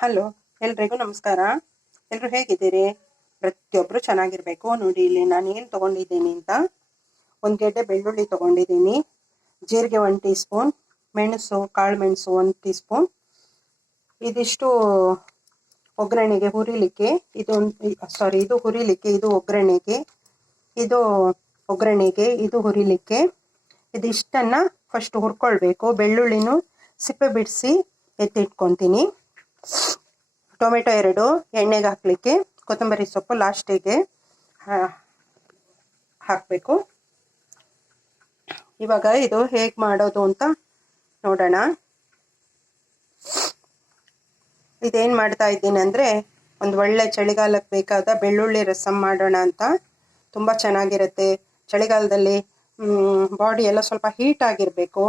Hello, ಎಲ್ರಿಗೂ ನಮಸ್ಕಾರ. ಎಲ್ಲರೂ ಹೇಗಿದ್ದೀರಿ? ಪ್ರತಿಯೊಬ್ಬರು ಚೆನ್ನಾಗಿರ್ಬೇಕು. ನೋಡಿ, ಇಲ್ಲಿ ನಾನು ಏನು ತಗೊಂಡಿದ್ದೀನಿ ಅಂತ. ಒಂದು ಗೆಡ್ಡೆ ಬೆಳ್ಳುಳ್ಳಿ ತೊಗೊಂಡಿದ್ದೀನಿ. ಜೀರಿಗೆ ಒನ್ ಟೀ ಸ್ಪೂನ್ ಮೆಣಸು, ಕಾಳು ಮೆಣಸು ಒಂದು ಟೀ ಸ್ಪೂನ್ ಇದಿಷ್ಟು ಒಗ್ಗರಣೆಗೆ ಹುರಿಲಿಕ್ಕೆ, ಇದು ಸಾರಿ ಇದು ಹುರಿಲಿಕ್ಕೆ, ಇದು ಒಗ್ಗರಣೆಗೆ ಇದು ಒಗ್ಗರಣೆಗೆ, ಇದು ಹುರಿಲಿಕ್ಕೆ ಇದಿಷ್ಟನ್ನು ಫಸ್ಟ್ ಹುರ್ಕೊಳ್ಬೇಕು. ಬೆಳ್ಳುಳ್ಳಿನೂ ಸಿಪ್ಪೆ ಬಿಡಿಸಿ ಎತ್ತಿಟ್ಕೊತೀನಿ ಟೊಮೆಟೊ ಎರಡು, ಎಣ್ಣೆಗೆ ಹಾಕಲಿಕ್ಕೆ ಕೊತ್ತಂಬರಿ ಸೊಪ್ಪು ಲಾಸ್ಟಿಗೆ ಹಾಕಬೇಕು. ಇವಾಗ ಇದು ಹೇಗೆ ಮಾಡೋದು ಅಂತ ನೋಡೋಣ. ಇದೇನು ಮಾಡ್ತಾ ಇದ್ದೀನಿ ಅಂದರೆ ಒಂದು ಒಳ್ಳೆ ಚಳಿಗಾಲಕ್ಕೆ ಬೇಕಾದ ಬೆಳ್ಳುಳ್ಳಿ ರಸಂ ಮಾಡೋಣ ಅಂತ. ತುಂಬ ಚೆನ್ನಾಗಿರುತ್ತೆ. ಚಳಿಗಾಲದಲ್ಲಿ ಬಾಡಿ ಎಲ್ಲ ಸ್ವಲ್ಪ ಹೀಟ್ ಆಗಿರಬೇಕು.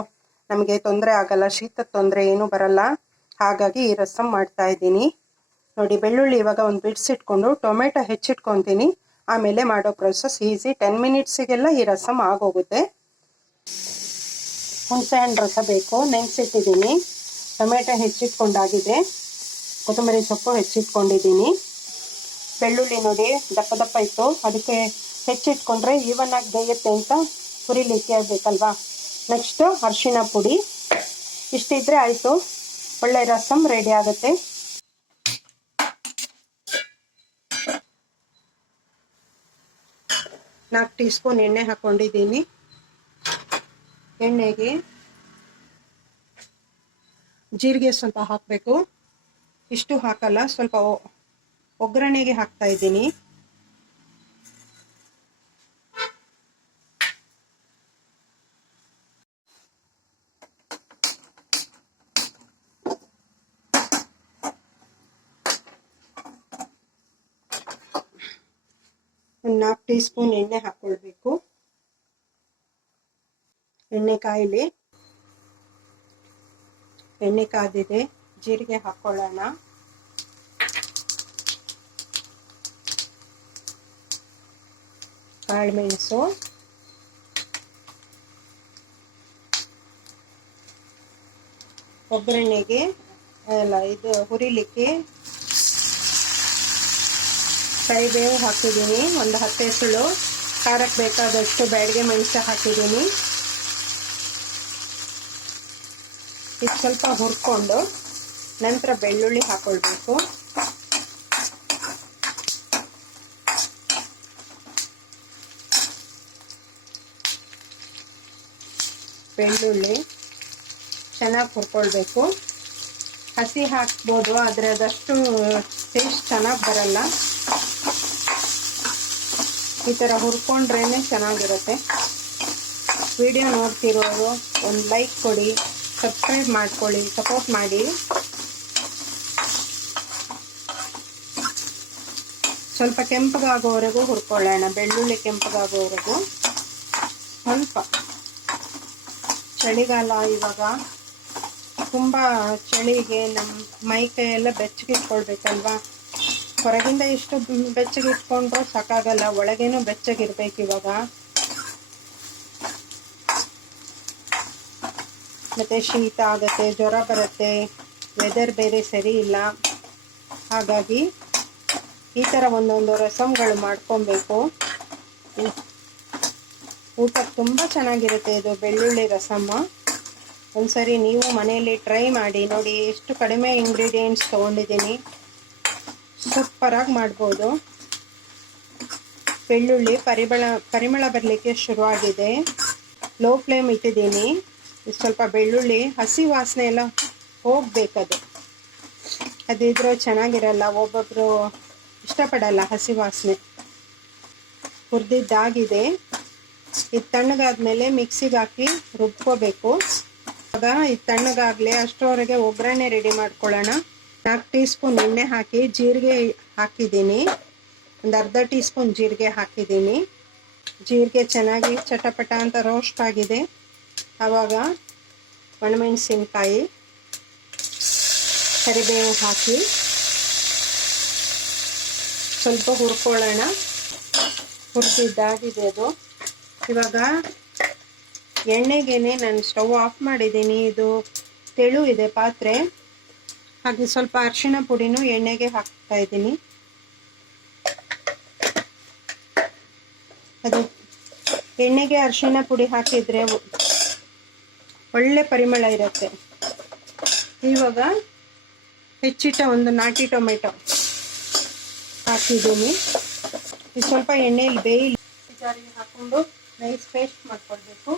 ನಮಗೆ ತೊಂದರೆ ಆಗಲ್ಲ, ಶೀತದ ತೊಂದರೆ ಏನೂ ಬರಲ್ಲ. ಹಾಗಾಗಿ ಈ ರಸಂ ಮಾಡ್ತಾ ಇದ್ದೀನಿ. ನೋಡಿ, ಬೆಳ್ಳುಳ್ಳಿ ಇವಾಗ ಒಂದು ಬಿಡಿಸಿಟ್ಕೊಂಡು ಟೊಮೆಟೊ ಹೆಚ್ಚಿಟ್ಕೊತೀನಿ. ಆಮೇಲೆ ಮಾಡೋ ಪ್ರೊಸೆಸ್ ಈಸಿ ಟೆನ್ ಮಿನಿಟ್ಸಿಗೆಲ್ಲ ಈ ರಸಂ ಆಗೋಗುತ್ತೆ. ಹುಣಸೆ ಹಣ್ಣು ರಸ ಬೇಕು. ನೆನೆಸಿಟ್ಟಿದ್ದೀನಿ. ಟೊಮೆಟೊ ಹೆಚ್ಚಿಟ್ಕೊಂಡಾಗಿದೆ. ಕೊತ್ತಂಬರಿ ಸೊಪ್ಪು ಹೆಚ್ಚಿಟ್ಕೊಂಡಿದ್ದೀನಿ. ಬೆಳ್ಳುಳ್ಳಿ ನೋಡಿ, ದಪ್ಪ ದಪ್ಪ ಇತ್ತು. ಅದಕ್ಕೆ ಹೆಚ್ಚಿಟ್ಕೊಂಡ್ರೆ ಈವನ್ ಆಗಿ ಬೇಯುತ್ತೆ ಅಂತ ಹುರಿಲಿಕ್ಕೆ ಆಗಬೇಕಲ್ವಾ? ನೆಕ್ಸ್ಟು ಅರಿಶಿನ ಪುಡಿ. ಇಷ್ಟಿದ್ರೆ ಆಯಿತು. ಒಳ್ಳೆ ರಸಮ್ ರೆಡಿ ಆಗುತ್ತೆ. ನಾಲ್ಕು ಟೀ ಸ್ಪೂನ್ ಎಣ್ಣೆ ಹಾಕೊಂಡಿದ್ದೀನಿ. ಎಣ್ಣೆಗೆ ಜೀರಿಗೆ ಸ್ವಲ್ಪ ಹಾಕಬೇಕು. ಇಷ್ಟು ಹಾಕಲ್ಲ, ಸ್ವಲ್ಪ ಒಗ್ಗರಣೆಗೆ ಹಾಕ್ತಾ ಇದ್ದೀನಿ. ಒಂದು ನಾಲ್ಕು ಟೀ ಸ್ಪೂನ್ ಎಣ್ಣೆ ಹಾಕ್ಕೊಳ್ಬೇಕು ಎಣ್ಣೆ ಕಾಯಿಲಿ. ಎಣ್ಣೆ ಕಾದಿದೆ, ಜೀರಿಗೆ ಹಾಕ್ಕೊಳ್ಳೋಣ ಕಾಳುಮೆಣಸು ಒಗ್ಗರಣೆಗೆ ಅಲ್ಲ, ಇದು ಹುರಿಲಿಕ್ಕೆ ಕರಿಬೇವು ಹಾಕಿದ್ದೀನಿ. ಒಂದು ಹತ್ತು ಹೆಸಳು ಖಾರಕ್ಕೆ ಬೇಕಾದಷ್ಟು ಬ್ಯಾಡಿಗೆ ಮೆಣಸು ಹಾಕಿದ್ದೀನಿ. ಇದು ಸ್ವಲ್ಪ ಹುರ್ಕೊಂಡು ನಂತರ ಬೆಳ್ಳುಳ್ಳಿ ಹಾಕೊಳ್ಬೇಕು. ಬೆಳ್ಳುಳ್ಳಿ ಚೆನ್ನಾಗಿ ಹುರ್ಕೊಳ್ಬೇಕು. ಹಸಿ ಹಾಕ್ಬೋದು, ಆದರೆ ಅದಷ್ಟು ಟೇಸ್ಟ್ ಚೆನ್ನಾಗಿ ಬರಲ್ಲ. ಈ ಥರ ಹುರ್ಕೊಂಡ್ರೇ ಚೆನ್ನಾಗಿರುತ್ತೆ. ವಿಡಿಯೋ ನೋಡ್ತಿರೋರು ಒಂದು ಲೈಕ್ ಕೊಡಿ, ಸಬ್ಸ್ಕ್ರೈಬ್ ಮಾಡ್ಕೊಳ್ಳಿ, ಸಪೋರ್ಟ್ ಮಾಡಿ. ಸ್ವಲ್ಪ ಕೆಂಪಗಾಗೋವರೆಗೂ ಹುರ್ಕೊಳ್ಳೋಣ, ಬೆಳ್ಳುಳ್ಳಿ ಕೆಂಪಗಾಗೋವರೆಗೂ ಸ್ವಲ್ಪ. ಚಳಿಗಾಲ ಇವಾಗ ತುಂಬ ಚಳಿಗೆ ನಮ್ಮ ಮೈ ಕೈಯೆಲ್ಲ ಬೆಚ್ಚಗಿಟ್ಕೊಳ್ಬೇಕಲ್ವಾ? ಹೊರಗಿಂದ ಎಷ್ಟು ಬೆಚ್ಚಗಿಟ್ಕೊಂಡ್ರೂ ಸಾಕಾಗಲ್ಲ, ಒಳಗೇನು ಬೆಚ್ಚಗಿರ್ಬೇಕು ಇವಾಗ. ಮತ್ತು ಶೀತ ಆಗುತ್ತೆ, ಜ್ವರ ಬರುತ್ತೆ ವೆದರ್ ಬೇರೆ ಸರಿ ಇಲ್ಲ. ಹಾಗಾಗಿ ಈ ಥರ ಒಂದೊಂದು ರಸಮ್ಗಳು ಮಾಡ್ಕೊಬೇಕು. ಊಟಕ್ಕೆ ತುಂಬ ಚೆನ್ನಾಗಿರುತ್ತೆ ಇದು ಬೆಳ್ಳುಳ್ಳಿ ರಸಮ್ಮ. ಒಂದ್ಸರಿ ನೀವು ಮನೆಯಲ್ಲಿ ಟ್ರೈ ಮಾಡಿ ನೋಡಿ, ಎಷ್ಟು ಕಡಿಮೆ ಇಂಗ್ರೀಡಿಯೆಂಟ್ಸ್ ತೊಗೊಂಡಿದ್ದೀನಿ. ಸೂಪರಾಗಿ ಮಾಡ್ಬೋದು. ಬೆಳ್ಳುಳ್ಳಿ ಪರಿಮಳ ಪರಿಮಳ ಬರಲಿಕ್ಕೆ ಶುರುವಾಗಿದೆ. ಲೋ ಫ್ಲೇಮ್ ಇಟ್ಟಿದ್ದೀನಿ. ಸ್ವಲ್ಪ ಬೆಳ್ಳುಳ್ಳಿ, ಹಸಿ ವಾಸನೆ ಎಲ್ಲ ಹೋಗ್ಬೇಕದು. ಅದಿದ್ರೂ ಚೆನ್ನಾಗಿರಲ್ಲ ಒಬ್ಬೊಬ್ಬರು ಇಷ್ಟಪಡಲ್ಲ ಹಸಿ ವಾಸನೆ. ಹುರಿದಿದ್ದಾಗಿದೆ. ಇದು ತಣ್ಣಗಾದ್ಮೇಲೆ ಮಿಕ್ಸಿಗೆ ಹಾಕಿ ರುಬ್ಕೋಬೇಕು. ಆಗ ಇದು ತಣ್ಣಗಾಗಲಿ ಅಷ್ಟರವರೆಗೆ ಒಗ್ಗರಣೆ ರೆಡಿ ಮಾಡ್ಕೊಳ್ಳೋಣ. ನಾಲ್ಕು ಟೀ ಸ್ಪೂನ್ ಎಣ್ಣೆ ಹಾಕಿ ಜೀರಿಗೆ ಹಾಕಿದ್ದೀನಿ. ಒಂದು ಅರ್ಧ ಟೀ ಸ್ಪೂನ್ ಜೀರಿಗೆ ಹಾಕಿದ್ದೀನಿ. ಜೀರಿಗೆ ಚೆನ್ನಾಗಿ ಚಟಪಟ ಅಂತ ರೋಸ್ಟ್ ಆಗಿದೆ. ಆವಾಗ ಒಣಮೆಣಸಿನ್ಕಾಯಿ, ಕರಿಬೇವು ಹಾಕಿ ಸ್ವಲ್ಪ ಹುರ್ಕೊಳ್ಳೋಣ. ಹುರಿದಿದ್ದಾಗಿದೆ ಅದು. ಇವಾಗ ಎಣ್ಣೆಗೇನೆ ನಾನು ಸ್ಟವ್ ಆಫ್ ಮಾಡಿದ್ದೀನಿ. ಇದು ತೆಳು ಇದೆ ಪಾತ್ರೆ. ಹಾಗೆ ಸ್ವಲ್ಪ ಅರಿಶಿಣ ಪುಡಿನೂ ಎಣ್ಣೆಗೆ ಹಾಕ್ತಾ ಇದ್ದೀನಿ. ಅದು ಎಣ್ಣೆಗೆ ಅರಿಶಿಣ ಪುಡಿ ಹಾಕಿದ್ರೆ ಒಳ್ಳೆ ಪರಿಮಳ ಇರುತ್ತೆ. ಇವಾಗ ಹೆಚ್ಚಿಟ್ಟ ಒಂದು ನಾಟಿ ಟೊಮೆಟೊ ಹಾಕಿದ್ದೀನಿ. ಇದು ಸ್ವಲ್ಪ ಎಣ್ಣೆಯಲ್ಲಿ ಬೇಯಿಲಿ ಜಾರಿಗೆ ಹಾಕೊಂಡು ನೈಸ್ ಪೇಸ್ಟ್ ಮಾಡ್ಕೊಳ್ಬೇಕು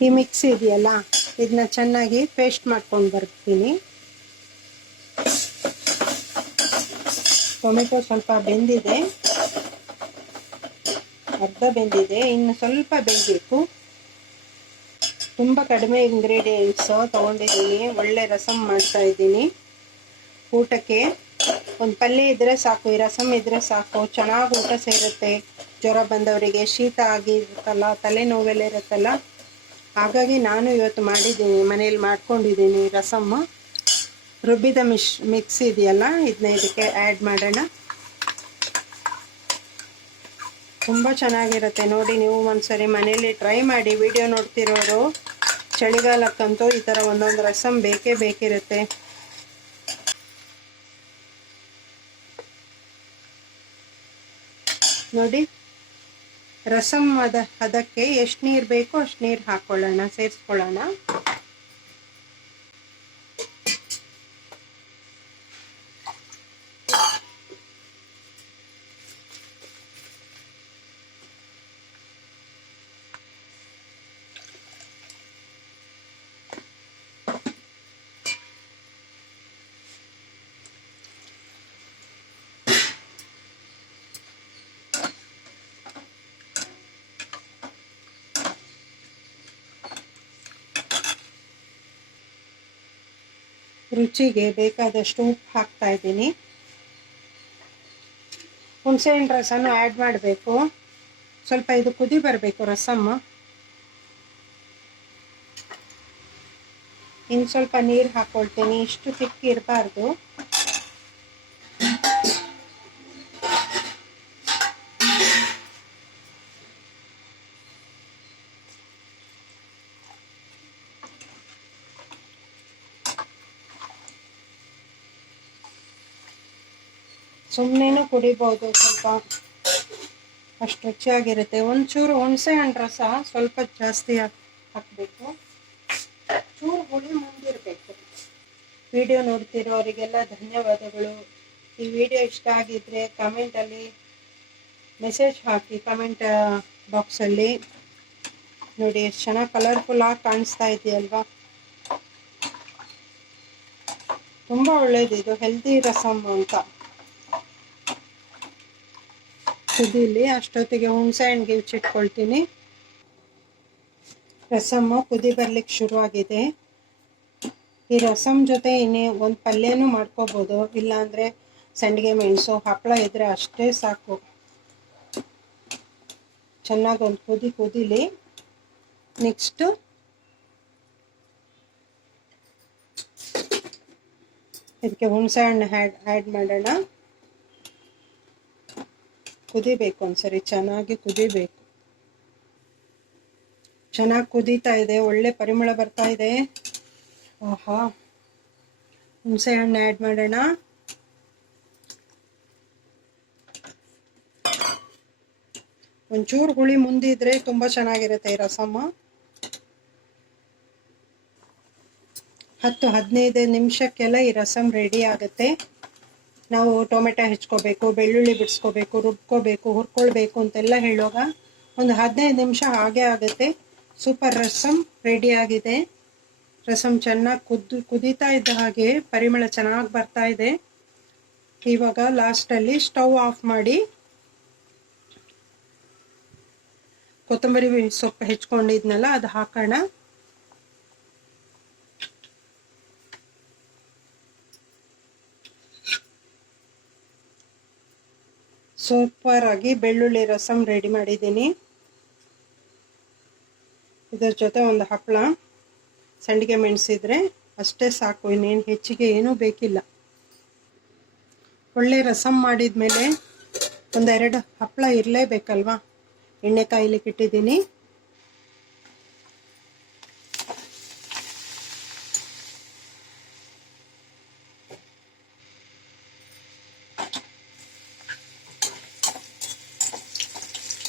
ಈ ಮಿಕ್ಸಿ ಇದೆಯಲ್ಲ? ಇದನ್ನ ಚೆನ್ನಾಗಿ ಪೇಸ್ಟ್ ಮಾಡ್ಕೊಂಡು ಬರ್ತೀನಿ. ಟೊಮೆಟೊ ಸ್ವಲ್ಪ ಬೆಂದಿದೆ. ಅರ್ಧ ಬೆಂದಿದೆ. ಇನ್ನು ಸ್ವಲ್ಪ ಬೇಯಬೇಕು ತುಂಬ ಕಡಿಮೆ ಇಂಗ್ರೀಡಿಯೆಂಟ್ಸ್ ತಗೊಂಡಿದ್ದೀನಿ. ಒಳ್ಳೆ ರಸಮ್ ಮಾಡ್ತಾ ಇದ್ದೀನಿ. ಊಟಕ್ಕೆ ಒಂದು ಪಲ್ಯ ಇದ್ರೆ ಸಾಕು, ಈ ರಸಮ್ ಇದ್ರೆ ಸಾಕು. ಚೆನ್ನಾಗಿ ಊಟ ಸೇರುತ್ತೆ. ಜ್ವರ ಬಂದವರಿಗೆ ಶೀತ ಆಗಿರುತ್ತಲ್ಲ, ತಲೆನೋವೆಲ್ಲ ಇರುತ್ತಲ್ಲ ಹಾಗಾಗಿ ನಾನು ಇವತ್ತು ಮಾಡಿದ್ದೀನಿ, ಮನೆಯಲ್ಲಿ ಮಾಡ್ಕೊಂಡಿದ್ದೀನಿ ರಸಮ್ಮು. ರುಬ್ಬಿದ ಮಿಶ್ ಮಿಕ್ಸ್ ಇದೆಯಲ್ಲ ಇದನ್ನ ಇದಕ್ಕೆ ಆ್ಯಡ್ ಮಾಡೋಣ. ತುಂಬ ಚೆನ್ನಾಗಿರುತ್ತೆ. ನೋಡಿ, ನೀವು ಒಂದ್ಸರಿ ಮನೇಲಿ ಟ್ರೈ ಮಾಡಿ ವಿಡಿಯೋ ನೋಡ್ತಿರೋರು, ಚಳಿಗಾಲಕ್ಕಂತೂ ಈ ಥರ ಒಂದೊಂದು ರಸಮ್ ಬೇಕೇ ಬೇಕಿರುತ್ತೆ. ನೋಡಿ ರಸಮ್ ಅದ ಅದಕ್ಕೆ ಎಷ್ಟು ನೀರು ಬೇಕೋ ಅಷ್ಟು ನೀರು ಹಾಕ್ಕೊಳ್ಳೋಣ ಸೇರಿಸ್ಕೊಳ್ಳೋಣ. ರುಚಿಗೆ ಬೇಕಾದಷ್ಟು ಉಪ್ಪು ಹಾಕ್ತಾ ಇದ್ದೀನಿ. ಹುಣಸೆಹಣ್ಣು ರಸನೂ ಆ್ಯಡ್ ಮಾಡಬೇಕು. ಸ್ವಲ್ಪ ಇದು ಕುದಿ ಬರಬೇಕು ರಸಮ್ಮ ಇನ್ನು ಸ್ವಲ್ಪ ನೀರು ಹಾಕ್ಕೊಳ್ತೀನಿ ಇಷ್ಟು ತಿಕ್ಕಿ ಇರಬಾರ್ದು. ಸುಮ್ಮನೆನೂ ಕುಡಿಬೋದು, ಸ್ವಲ್ಪ ಅಷ್ಟು ರುಚಿಯಾಗಿರುತ್ತೆ. ಒಂಚೂರು ಹುಣಸೆ ಹಣ್ಣು ರಸ ಸ್ವಲ್ಪ ಜಾಸ್ತಿ ಹಾಕಬೇಕು. ಚೂರು ಹುಳಿ ಮುಂದಿರಬೇಕು. ವಿಡಿಯೋ ನೋಡ್ತಿರೋರಿಗೆಲ್ಲ ಧನ್ಯವಾದಗಳು. ಈ ವಿಡಿಯೋ ಇಷ್ಟ ಆಗಿದ್ರೆ ಕಮೆಂಟಲ್ಲಿ ಮೆಸೇಜ್ ಹಾಕಿ ಕಮೆಂಟ್ ಬಾಕ್ಸಲ್ಲಿ ನೋಡಿ, ಎಷ್ಟು ಚೆನ್ನಾಗಿ ಕಲರ್ಫುಲ್ ಆಗಿ ಕಾಣಿಸ್ತಾ ಇದೆಯಲ್ವಾ? ತುಂಬ ಇದು ಹೆಲ್ದಿ ರಸಮ್ ಅಂತ. ಕುದೀಲಿ ಅಷ್ಟೊತ್ತಿಗೆ ಹುಣಸೆ ಹಣ್ಣಿಗೆ ಇಚ್ಚಿಟ್ಕೊಳ್ತೀನಿ ರಸಮ್ಮು ಕುದಿ ಬರ್ಲಿಕ್ಕೆ ಶುರುವಾಗಿದೆ. ಈ ರಸಮ್ ಜೊತೆ ಇನ್ನೇ ಒಂದು ಪಲ್ಯನೂ ಮಾಡ್ಕೋಬೋದು. ಇಲ್ಲಾಂದರೆ ಸಂಡಿಗೆ ಮೆಣಸು ಹಪ್ಪಳ ಇದ್ರೆ ಅಷ್ಟೇ ಸಾಕು. ಚೆನ್ನಾಗಿ ಒಂದು ಕುದಿ ಕುದಿಲಿ. ನೆಕ್ಸ್ಟು ಇದಕ್ಕೆ ಹುಣಸೆ ಹಣ್ಣು ಹ್ಯಾಡ್ ಆ್ಯಡ್ ಮಾಡೋಣ. ಕುದಿಬೇಕು ಒಂದ್ಸರಿ, ಚೆನ್ನಾಗಿ ಕುದಿಬೇಕು. ಚೆನ್ನಾಗಿ ಕುದೀತಾ ಇದೆ, ಒಳ್ಳೆ ಪರಿಮಳ ಬರ್ತಾ ಇದೆ. ಆಹಾ. ಹುಣಸೆ ಹಣ್ಣು ಆ್ಯಡ್ ಮಾಡೋಣ. ಒಂಚೂರು ಹುಳಿ ಮುಂದಿದ್ರೆ ತುಂಬ ಚೆನ್ನಾಗಿರುತ್ತೆ ಈ ರಸಮ್ಮ. ಹತ್ತು, ಹದಿನೈದು ನಿಮಿಷಕ್ಕೆಲ್ಲ ಈ ರಸಮ್ ರೆಡಿ ಆಗುತ್ತೆ. ನಾವು ಟೊಮೆಟೊ ಹೆಚ್ಕೋಬೇಕು, ಬೆಳ್ಳುಳ್ಳಿ ಬಿಡಿಸ್ಕೋಬೇಕು, ರುಬ್ಕೋಬೇಕು, ಹುರ್ಕೊಳ್ಬೇಕು ಅಂತೆಲ್ಲ ಹೇಳುವಾಗ ಒಂದು ಹದಿನೈದು ನಿಮಿಷ ಹಾಗೆ ಆಗುತ್ತೆ. ಸೂಪರ್ ರೆಡಿ ಆಗಿದೆ. ರಸಮ್ ಚೆನ್ನಾಗಿ ಕುದ್ದು ಕುದೀತಾ ಇದ್ದ ಹಾಗೆ ಪರಿಮಳ ಚೆನ್ನಾಗಿ ಬರ್ತಾ ಇದೆ. ಇವಾಗ ಲಾಸ್ಟಲ್ಲಿ ಸ್ಟವ್ ಆಫ್ ಮಾಡಿ ಕೊತ್ತಂಬರಿ ಸೊಪ್ಪು ಹೆಚ್ಕೊಂಡಿದ್ನಲ್ಲ, ಅದು ಹಾಕೋಣ. ಸೂಪರ್ ಆಗಿ ಬೆಳ್ಳುಳ್ಳಿ ರಸಮ್ ರೆಡಿ ಮಾಡಿದ್ದೀನಿ. ಇದರ ಜೊತೆ ಒಂದು ಹಪ್ಪಳ, ಸಂಡಿಗೆ ಮೆಣಸಿದ್ರೆ ಅಷ್ಟೇ ಸಾಕು, ಇನ್ನೇನು ಹೆಚ್ಚಿಗೆ ಏನೂ ಬೇಕಿಲ್ಲ. ಒಳ್ಳೆ ರಸಮ್ ಮಾಡಿದ್ಮೇಲೆ ಒಂದೆರಡು ಹಪ್ಪಳ ಇರಲೇಬೇಕಲ್ವಾ? ಎಣ್ಣೆ ಕಾಯ್ಲಿಕ್ಕೆ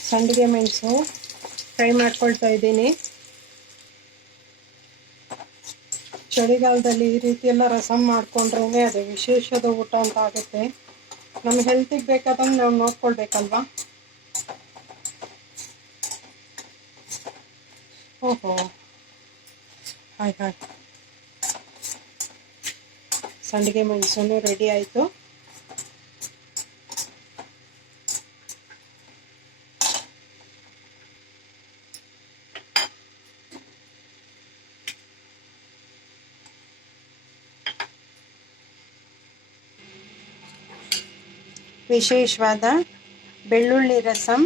ಸಂಡಿಗೆ ಮೆಣಸು ಫ್ರೈ ಮಾಡ್ಕೊಳ್ತಾ ಇದ್ದೀನಿ. ಚಳಿಗಾಲದಲ್ಲಿ ಈ ರೀತಿ ಎಲ್ಲ ರಸಮ್ ಮಾಡಿಕೊಂಡ್ರೇ ಅದು ವಿಶೇಷದ ಊಟ ಅಂತ ಆಗುತ್ತೆ. ನಮ್ಮ ಹೆಲ್ತಿಗೆ ಬೇಕಾದಂಗೆ ನಾವು ನೋಡ್ಕೊಳ್ಬೇಕಲ್ವಾ? ಓಹೋ. Hi hi. ಸಂಡಿಗೆ ಮೆಣಸನ್ನು ರೆಡಿ ಆಯಿತು. ವಿಶೇಷವಾದ ಬೆಳ್ಳುಳ್ಳಿ ರಸಂ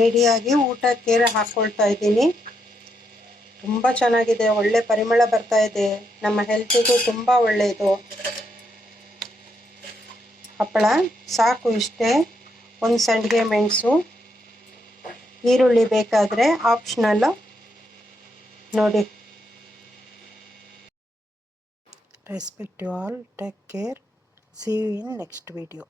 ರೆಡಿಯಾಗಿ ಊಟಕ್ಕೆ ಹಾಕ್ಕೊಳ್ತಾ ಇದ್ದೀನಿ. ತುಂಬ ಚೆನ್ನಾಗಿದೆ, ಒಳ್ಳೆ ಪರಿಮಳ ಬರ್ತಾ ಇದೆ. ನಮ್ಮ ಹೆಲ್ತಿಗೂ ತುಂಬ ಒಳ್ಳೆಯದು ಹಪ್ಪಳ, ಸಾಕು ಇಷ್ಟೇ. ಒಂದು ಸಂಡಿಗೆ ಮೆಣಸು, ಈರುಳ್ಳಿ ಬೇಕಾದರೆ ಆಪ್ಷನಲ್ಲು ನೋಡಿ. Respect you all take care see you in next video